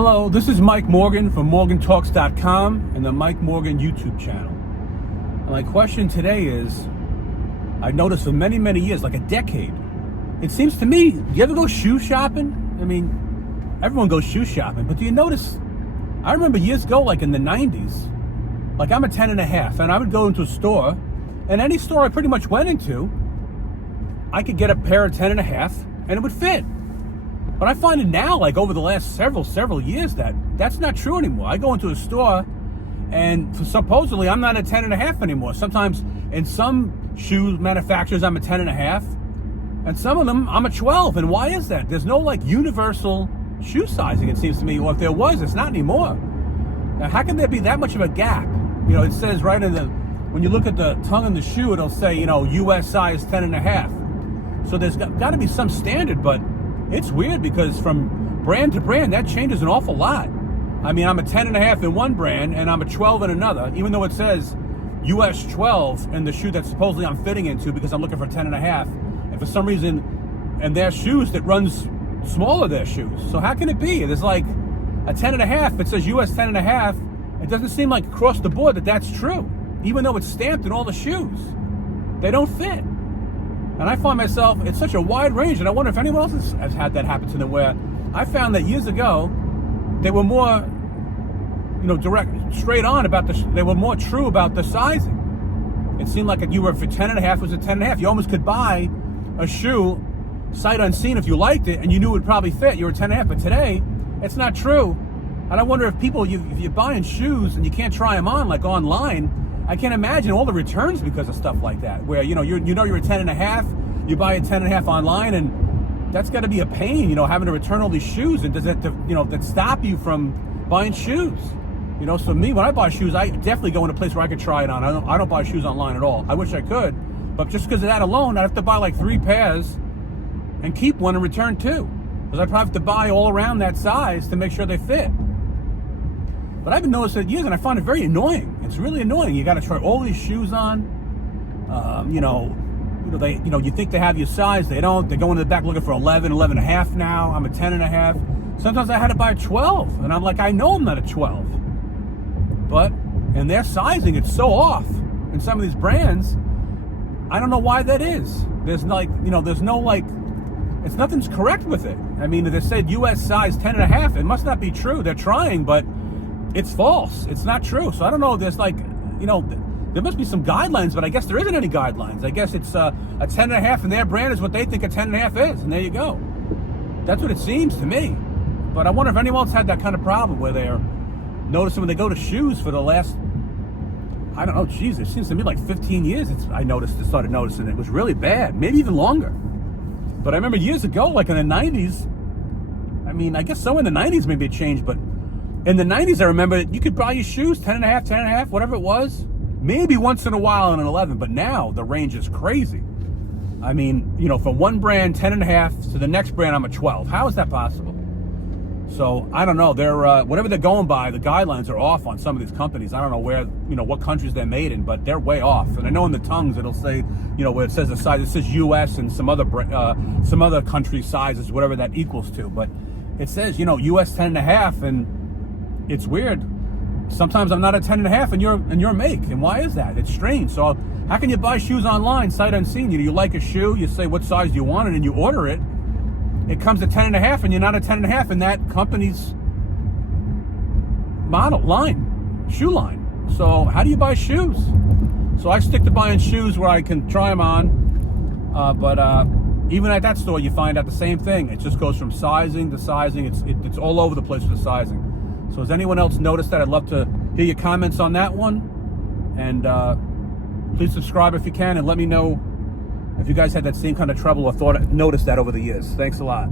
Hello, this is Mike Morgan from MorganTalks.com and the Mike Morgan YouTube channel. And my question today is, I've noticed for many, many years, like a decade, it seems to me, do you ever go shoe shopping? I mean, everyone goes shoe shopping, but do you notice, I remember years ago, like in the 90s, like I'm a 10 and a half, and I would go into a store, and any store I pretty much went into, I could get a pair of 10 and a half, and it would fit. But I find it now, like over the last several years, that that's not true anymore. I go into a store and supposedly I'm not a 10 and a half anymore. Sometimes in some shoe manufacturers, I'm a 10 and a half, and some of them I'm a 12. And why is that? There's no like universal shoe sizing, it seems to me, or if there was, it's not anymore. Now, how can there be that much of a gap? You know, it says right in the, when you look at the tongue in the shoe, it'll say, you know, US size 10 and a half. So there's got to be some standard, but it's weird because from brand to brand, that changes an awful lot. I mean, I'm a 10 and a half in one brand and I'm a 12 in another, even though it says US 12 in the shoe that supposedly I'm fitting into because I'm looking for 10 and a half. And for some reason, and their shoes that runs smaller, their shoes. So how can it be? There's like a 10 and a half, it says US 10 and a half. It doesn't seem like across the board that that's true, even though it's stamped in all the shoes. They don't fit. And I find myself, it's such a wide range, and I wonder if anyone else has had that happen to them, where I found that years ago, they were more, you know, direct, straight on about they were more true about the sizing. It seemed like if you were for 10 and a half, was a 10 and a half. You almost could buy a shoe sight unseen if you liked it, and you knew it would probably fit. You were 10 and a half, but today, it's not true. And I wonder if people, if you're buying shoes and you can't try them on, like online, I can't imagine all the returns because of stuff like that, where, you know, you're a 10 and a half, you buy a 10 and a half online, and that's got to be a pain, you know, having to return all these shoes. And does that, you know, that stop you from buying shoes? You know, so me, when I buy shoes, I definitely go in a place where I could try it on. I don't buy shoes online at all. I wish I could, but just because of that alone, I'd have to buy like 3 pairs and keep one and return 2. Because I'd probably have to buy all around that size to make sure they fit. But I've been noticing it years, and I find it very annoying. It's really annoying. You got to try all these shoes on. You think they have your size, they don't. They go into the back looking for 11 and a half now. I'm a 10 and a half. Sometimes I had to buy a 12, and I'm like, I know I'm not a 12. But in their sizing, it's so off. In some of these brands, I don't know why that is. There's like, you know, there's no like, it's nothing's correct with it. I mean, they said US size 10 and a half. It must not be true. They're trying, but it's false. It's not true. So I don't know. There's like, you know, there must be some guidelines, but I guess there isn't any guidelines. I guess it's a 10 and a half, and their brand is what they think a 10 and a half is. And there you go. That's what it seems to me. But I wonder if anyone else had that kind of problem where they're noticing when they go to shoes for the last, I don't know, geez, it seems to me like 15 years started noticing it. It was really bad, maybe even longer. But I remember years ago, like in the 90s, I mean, I guess so in the 90s maybe it changed, but in the 90s, I remember you could buy your shoes 10 and a half, whatever it was, maybe once in a while in an 11, but now the range is crazy. I mean, you know, from one brand, 10 and a half, to the next brand, I'm a 12. How is that possible? So I don't know. They're whatever they're going by, the guidelines are off on some of these companies. I don't know where, you know, what countries they're made in, but they're way off. And I know in the tongues it'll say, you know, where it says the size, it says US and some other country sizes, whatever that equals to. But it says, you know, US 10 and a half, and it's weird. Sometimes I'm not a 10 and a half and you're make. And why is that? It's strange. So how can you buy shoes online, sight unseen? You like a shoe, you say what size do you want it, and you order it. It comes to 10 and a half, and you're not a 10 and a half in that company's model line, shoe line. So how do you buy shoes? So I stick to buying shoes where I can try them on. But even at that store, you find out the same thing. It just goes from sizing to sizing. It's all over the place with the sizing. So has anyone else noticed that? I'd love to hear your comments on that one. And please subscribe if you can, and let me know if you guys had that same kind of trouble or noticed that over the years. Thanks a lot.